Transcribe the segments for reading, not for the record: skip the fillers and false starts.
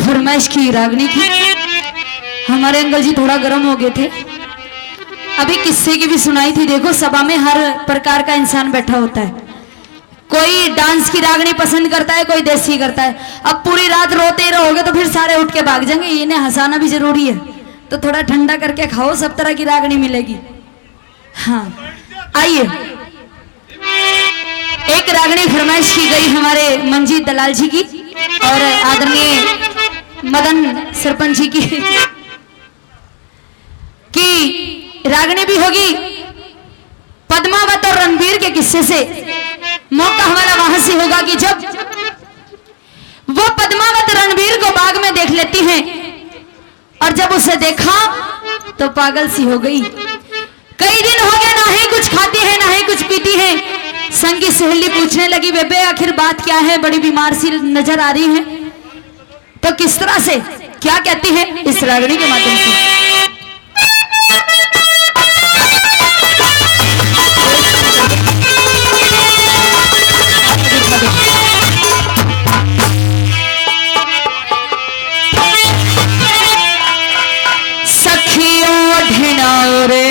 फरमाइश की रागनी की। हमारे अंकल जी थोड़ा गर्म हो गए थे। अभी किस्से की भी सुनाई थी। देखो सभा में हर प्रकार का इंसान बैठा होता है। कोई डांस की रागनी पसंद करता है, कोई देसी करता है। अब पूरी रात रोते ही रहोगे तो फिर सारे उठ के भाग जाएंगे। इन्हें हंसाना भी जरूरी है, तो थोड़ा ठंडा करके खाओ, सब तरह की रागनी मिलेगी। हाँ आइए, एक रागनी फरमाइश की गई हमारे मंजीत दलाल जी की और आदरणीय मदन सरपंच जी की कि रागनी भी होगी पद्मावत और रणबीर के किस्से से। मौका हमारा वहां से होगा कि जब वो पद्मावत रणबीर को बाग में देख लेती हैं और जब उसे देखा तो पागल सी हो गई। कई दिन हो गए ना ही कुछ खाती है ना ही कुछ पीती है। संगी सहेली पूछने लगी, बेबे आखिर बात क्या है, बड़ी बीमार सी नजर आ रही है। तो किस तरह से क्या कहती है इस रागनी के माध्यम से। सखियों ढिनाओ रे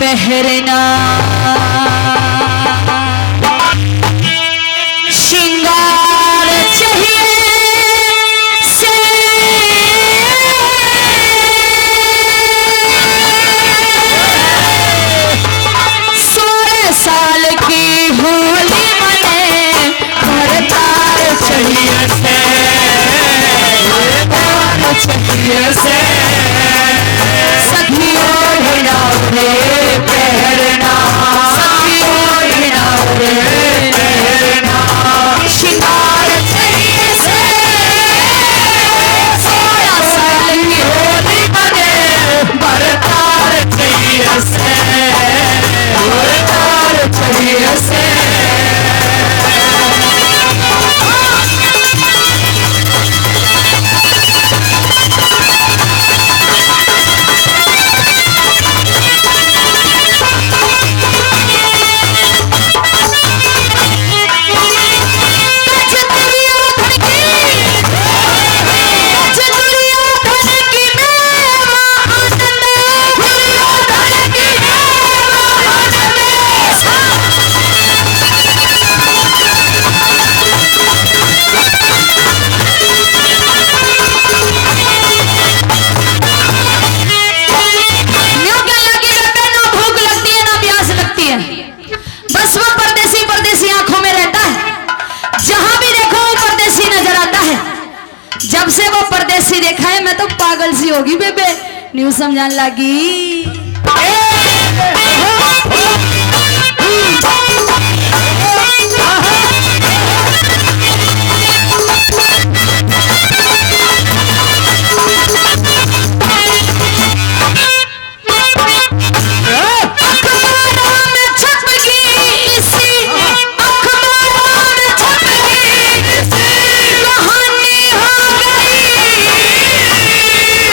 पहरना श्रृंगार चाहिए से। साल की होली मने भरतार चाहिए से, चाहिए से। सखियों ढिनाओ रे पहरना, सखियों ढिनाओ रे पहरना श्रृंगार चाहिए से। 16 साल की होली मने भरतार चाहिए से, भरतार चाहिए से। जब से वो परदेसी देखा है मैं तो पागल सी होगी बेबे, न्यूज समझाने लगी।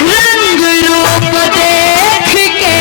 रंग रूप देख के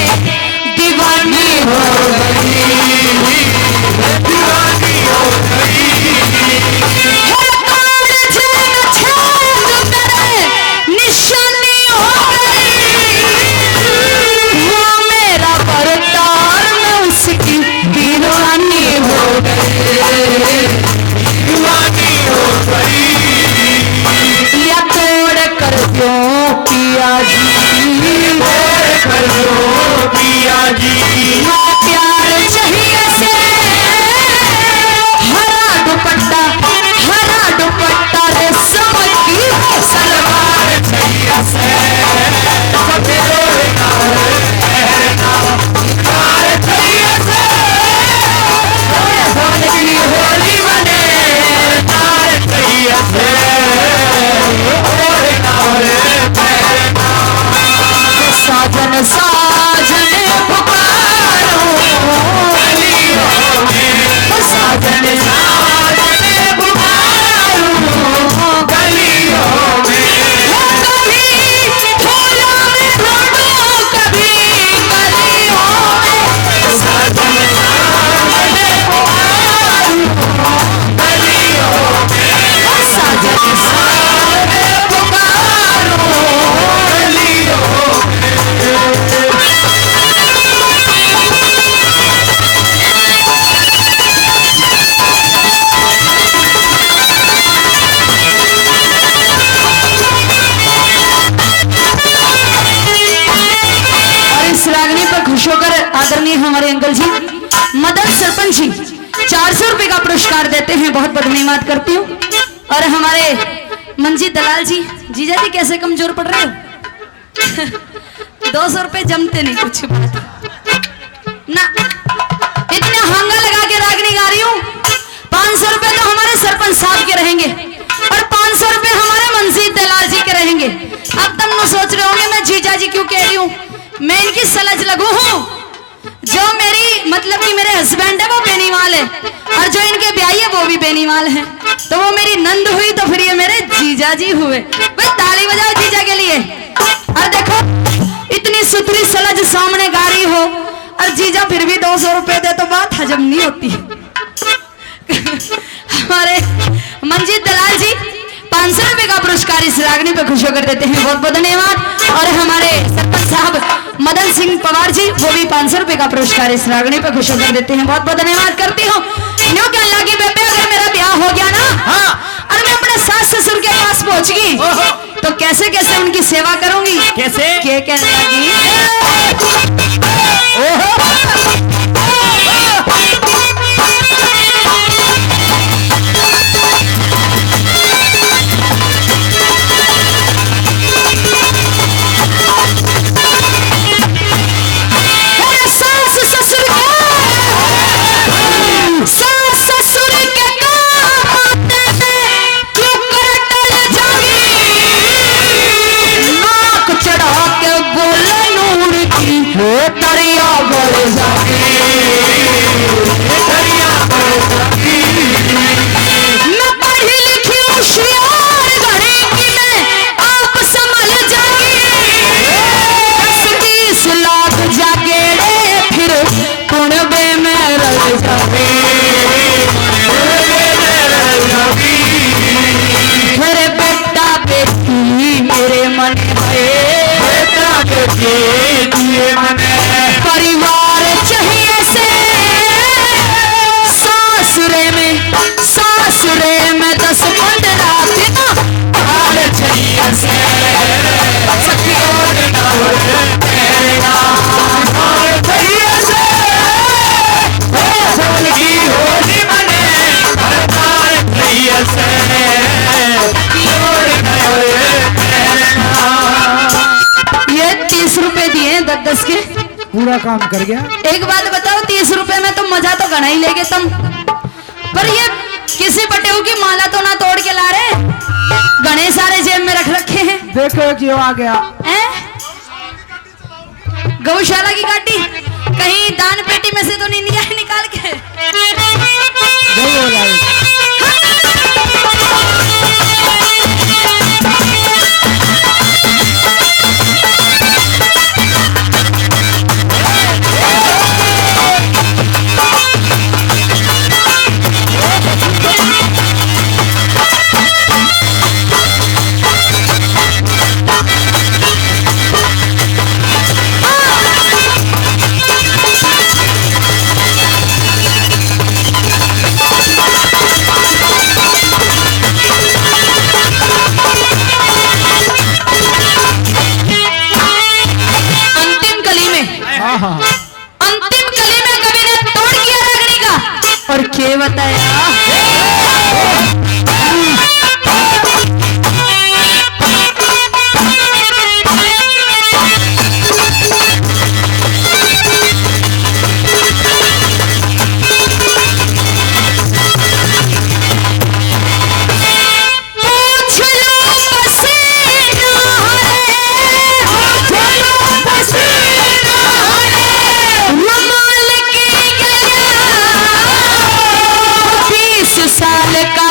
हैं हमारे अंकल जी मदन सरपंच जी 400 रुपए का पुरस्कार देते हैं, बहुत बहुत धन्यवाद करती हूँ। और हमारे मंजीत दलाल जी, जीजा जी कैसे कमजोर पड़ रहे हो 200 रुपए जमते नहीं कुछ बात ना, इतने हंगा लगा के रागनी गा रही हूँ। 500 रुपए तो हमारे सरपंच साहब के रहेंगे और 500 रुपए हमारे मंजीत दलाल जी के रहेंगे। अब तुम सोच रहे होंगे मैं जीजा जी क्यों कह रही हूँ, मैं इनकी सलज लगू हूँ। जो मेरी मतलब कि मेरे हस्बैंड है वो बेनीवाल है और जो इनके ब्याही है वो भी बेनीवाल है, तो वो मेरी नंद हुई तो फिर ये मेरे जीजा जी हुए। भाई ताली बजाओ जीजा के लिए। और देखो इतनी सुथरी सलज सामने गा रही हो और जीजा फिर भी 200 रुपए दे तो बात हजम नहीं होती। हमारे मंजीत दलाल जी 500 रुपए का पुरस्कार इस रागनी पे खुश होकर देते हैं, बहुत बहुत धन्यवाद। और हमारे सरपंच साहब मदन सिंह पवार जी वो भी 500 रुपए का पुरस्कार इस रागनी पे खुश होकर देते हैं, बहुत बहुत धन्यवाद करती हूँ। न्यू कहने लगी बेबे अगर मेरा ब्याह हो गया ना और मैं अपने सास ससुर के पास पहुंच गई तो कैसे कैसे उनकी सेवा करूंगी। कैसे क्या कहने लगी परिवार चाहिए से सासुरे में 10-15 दिन चाहिए से ये 30 रुपए दिए 10-10 के पूरा काम कर गया। एक बात बताओ 30 रुपए में तो मजा तो घना ही लेगे तुम, पर ये किसी पटेऊ की माला तो ना तोड़ के ला रहे, घने सारे जेब में रख रखे हैं। देखो क्यों आ गया गौशाला की गाड़ी कहीं दान पेटी में से तो नहीं लिया है निकाल के। अंतिम कली में कवि ने तोड़ किया रागनी का और क्या बताया।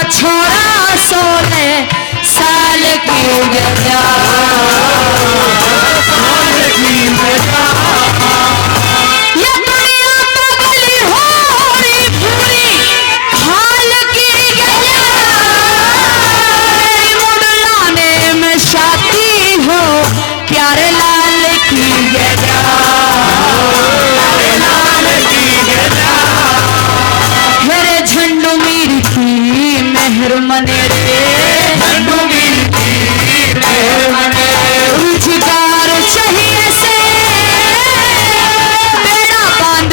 छोरा 16 साल की गया ये दुनिया पगली हो रही पूरी हाल की गया मुड़लाने में शादी हो प्यारे लाल की गया मेरे झंडू मीर की मेहर मने रे रोजगार चाहिए से बेड़ा बांध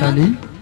धन्यवाद। ताली।